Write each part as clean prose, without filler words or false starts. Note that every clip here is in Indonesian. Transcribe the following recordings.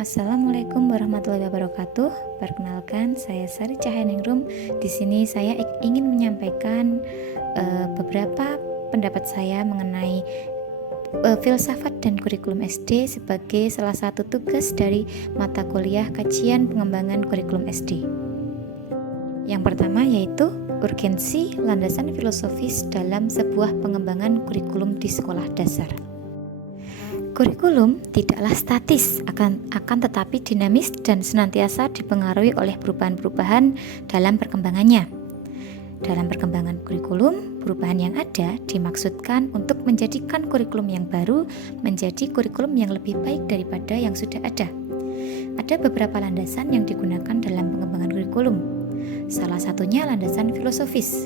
Assalamualaikum warahmatullahi wabarakatuh. Perkenalkan, saya Sari Cahyaningrum. Di sini saya ingin menyampaikan beberapa pendapat saya mengenai filsafat dan kurikulum SD sebagai salah satu tugas dari mata kuliah kajian pengembangan kurikulum SD. Yang pertama yaitu urgensi landasan filosofis dalam sebuah pengembangan kurikulum di sekolah dasar. Kurikulum tidaklah statis, akan tetapi dinamis dan senantiasa dipengaruhi oleh perubahan-perubahan dalam perkembangannya. Dalam perkembangan kurikulum, perubahan yang ada dimaksudkan untuk menjadikan kurikulum yang baru menjadi kurikulum yang lebih baik daripada yang sudah ada. Ada beberapa landasan yang digunakan dalam pengembangan kurikulum. Salah satunya landasan filosofis.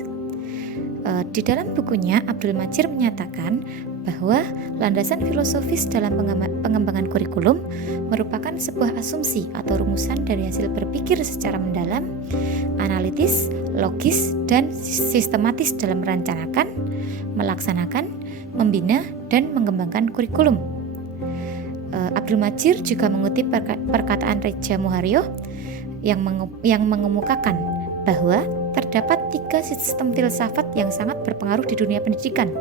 Di dalam bukunya, Abdul Majid menyatakan bahwa landasan filosofis dalam pengembangan kurikulum merupakan sebuah asumsi atau rumusan dari hasil berpikir secara mendalam, analitis, logis, dan sistematis dalam merencanakan, melaksanakan, membina, dan mengembangkan kurikulum. Abdul Majid juga mengutip perkataan Reja Muharyo yang mengemukakan bahwa terdapat 3 sistem filsafat yang sangat berpengaruh di dunia pendidikan,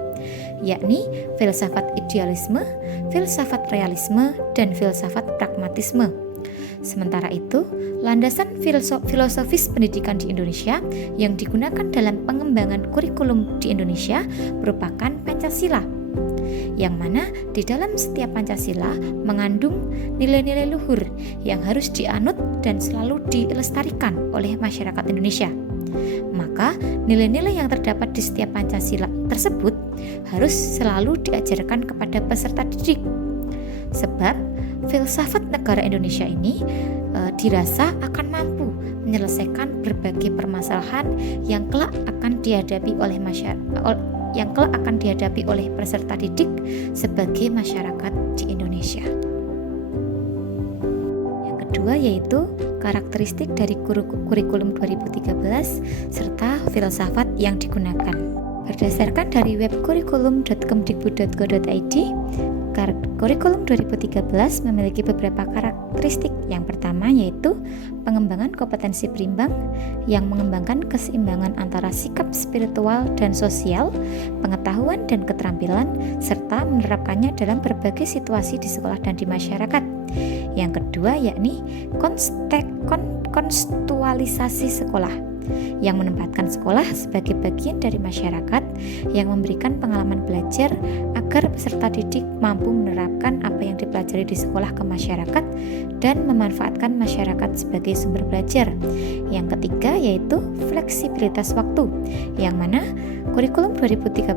yakni filsafat idealisme, filsafat realisme, dan filsafat pragmatisme. Sementara itu, landasan filosofis pendidikan di Indonesia yang digunakan dalam pengembangan kurikulum di Indonesia merupakan Pancasila, yang mana di dalam setiap Pancasila mengandung nilai-nilai luhur yang harus dianut dan selalu dilestarikan oleh masyarakat Indonesia. Maka nilai-nilai yang terdapat di setiap Pancasila tersebut harus selalu diajarkan kepada peserta didik. Sebab filsafat negara Indonesia ini dirasa akan mampu menyelesaikan berbagai permasalahan yang kelak akan dihadapi oleh peserta didik sebagai masyarakat di Indonesia. Yang kedua yaitu karakteristik dari kurikulum 2013 serta filsafat yang digunakan. Berdasarkan dari web kurikulum.kemdikbud.go.id, kurikulum 2013 memiliki beberapa karakteristik. Yang pertama yaitu pengembangan kompetensi berimbang yang mengembangkan keseimbangan antara sikap spiritual dan sosial, pengetahuan dan keterampilan, serta menerapkannya dalam berbagai situasi di sekolah dan di masyarakat. Yang kedua yakni kontekstualisasi sekolah yang menempatkan sekolah sebagai bagian dari masyarakat yang memberikan pengalaman belajar agar peserta didik mampu menerapkan apa yang dipelajari di sekolah ke masyarakat dan memanfaatkan masyarakat sebagai sumber belajar. Yang ketiga yaitu fleksibilitas waktu, yang mana kurikulum 2013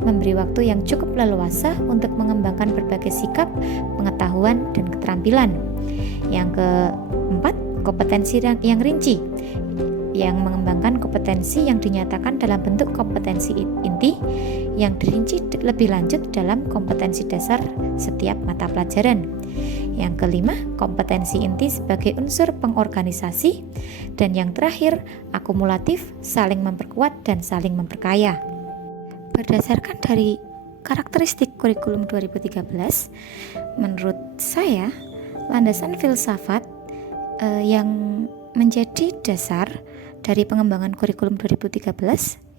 memberi waktu yang cukup leluasa untuk mengembangkan berbagai sikap, pengetahuan, dan keterampilan. Yang keempat, kompetensi yang rinci, yang mengembangkan kompetensi yang dinyatakan dalam bentuk kompetensi inti yang dirinci lebih lanjut dalam kompetensi dasar setiap mata pelajaran. Yang kelima, kompetensi inti sebagai unsur pengorganisasi. Dan yang terakhir, akumulatif, saling memperkuat dan saling memperkaya. Berdasarkan dari karakteristik kurikulum 2013, menurut saya landasan filsafat yang menjadi dasar dari pengembangan kurikulum 2013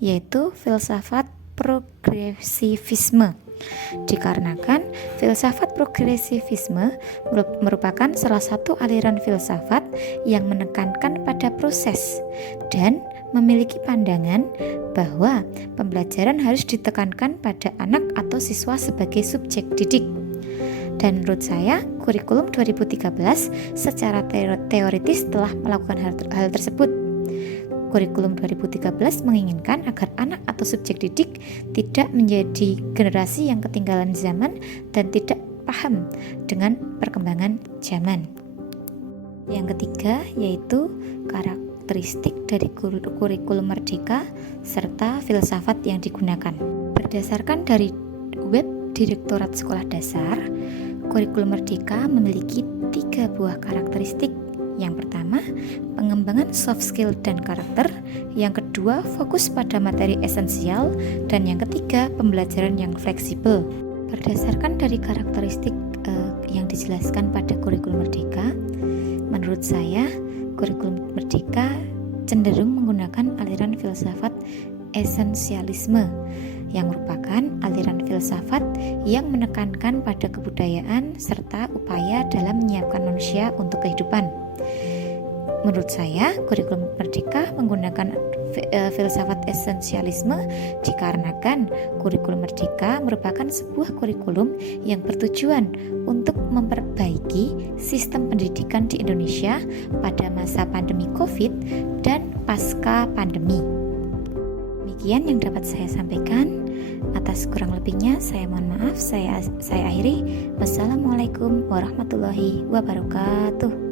yaitu filsafat progresivisme. Dikarenakan filsafat progresivisme merupakan salah satu aliran filsafat yang menekankan pada proses dan memiliki pandangan bahwa pembelajaran harus ditekankan pada anak atau siswa sebagai subjek didik. Dan menurut saya, kurikulum 2013 secara teoritis telah melakukan hal tersebut. Kurikulum 2013 menginginkan agar anak atau subjek didik tidak menjadi generasi yang ketinggalan zaman dan tidak paham dengan perkembangan zaman. Yang ketiga yaitu karakteristik dari kurikulum merdeka serta filsafat yang digunakan. Berdasarkan dari web Direktorat Sekolah Dasar, kurikulum merdeka memiliki 3 buah karakteristik. Yang pertama, pengembangan soft skill dan karakter. Yang kedua, fokus pada materi esensial. Dan yang ketiga, pembelajaran yang fleksibel. Berdasarkan dari karakteristik yang dijelaskan pada kurikulum merdeka, Menurut saya, kurikulum merdeka cenderung menggunakan aliran filsafat esensialisme yang merupakan aliran filsafat yang menekankan pada kebudayaan serta upaya dalam menyiapkan manusia untuk kehidupan. Menurut saya, kurikulum merdeka menggunakan filsafat esensialisme dikarenakan kurikulum merdeka merupakan sebuah kurikulum yang bertujuan untuk memperbaiki sistem pendidikan di Indonesia pada masa pandemi COVID dan pasca pandemi. Demikian yang dapat saya sampaikan. Atas kurang lebihnya saya mohon maaf. Saya akhiri. Wassalamualaikum warahmatullahi wabarakatuh.